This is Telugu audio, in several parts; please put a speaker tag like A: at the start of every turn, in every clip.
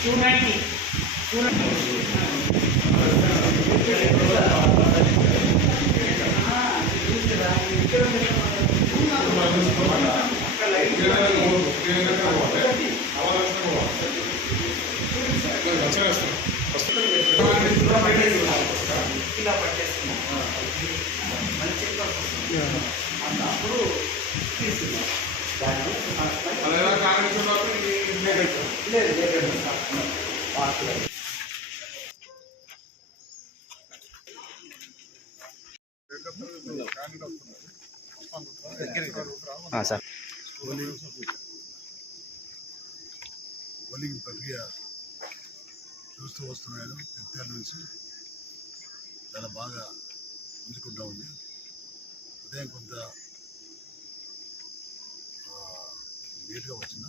A: చూడండి ఇలా పట్టేస్తున్నాం మంచి అప్పుడు తీసుకున్నాం దాన్ని లేదు లేదు సార్.
B: పోలింగ్ ప్రక్రియ చూస్తూ వస్తున్నాను. నిత్యాల నుంచి చాలా బాగా పుంజుకుంటా ఉంది. ఉదయం కొంత లేట్గా వచ్చిన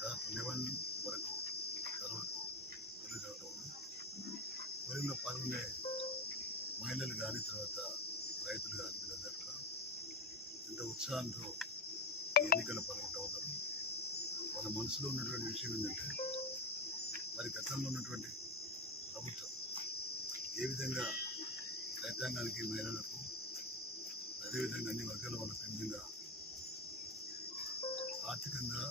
B: దాదాపు లెవెన్ వరకు వరకు పోలింగ్ జరగడం ఉంది. పోలింగ్లో పాల్గొనే మహిళలు కానీ తర్వాత రైతులు కానీ వీళ్ళందరూ కూడా ఎంత ఉత్సాహంతో ఎన్నికల్లో పాల్గొంటూ ఉన్నారు. వాళ్ళ మనసులో ఉన్నటువంటి విషయం ఏంటంటే మరి గతంలో ఉన్నటువంటి ప్రభుత్వం ఏ విధంగా రైతాంగానికి మహిళలకు అదేవిధంగా అన్ని వర్గాల వాళ్ళకు ఏ ఆర్థికంగా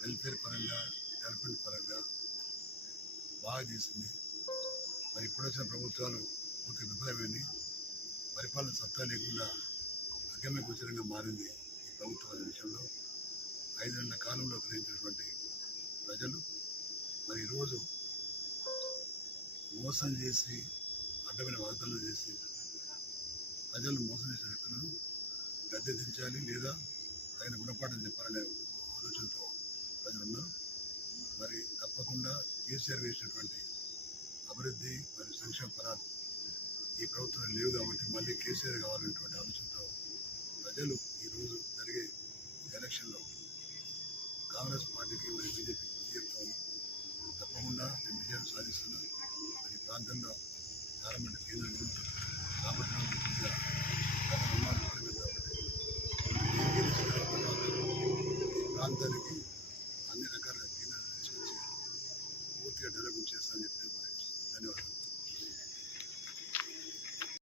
B: వెల్ఫేర్ పరంగా డెవలప్మెంట్ పరంగా బాగా చేసింది. మరి ఇప్పుడు వచ్చిన ప్రభుత్వాలు పూర్తి విఫలమైంది. పరిపాలన సత్తా లేకుండా అగమ్య గోచరంగా మారింది ఈ ప్రభుత్వం విషయంలో. ఐదు నెలల కాలంలో గ్రహించినటువంటి ప్రజలు మరి ఈరోజు మోసం చేసి అడ్డమైన వాగ్దానాలు చేసి ప్రజలు మోసం చేసిన వ్యక్తులను గద్దె దించాలి లేదా తగిన గుణపాఠం చెప్పాలనే ఆలోచనతో ప్రజలున్నారు. మరి తప్పకుండా కేసీఆర్ వేసినటువంటి అభివృద్ధి మరియు సంక్షేమ ఫలాలు ఈ ప్రభుత్వం లేవు కాబట్టి మళ్ళీ కేసీఆర్ కావాలనేటువంటి ఆలోచనతో ప్రజలు ఈరోజు జరిగే ఎలక్షన్లో కాంగ్రెస్ పార్టీకి మరి బీజేపీకి విజయంతో తప్పకుండా నేను విజయాన్ని సాధిస్తున్నాను. మరి ఈ ప్రాంతంలో చాలా మంది కేంద్రం కాబట్టి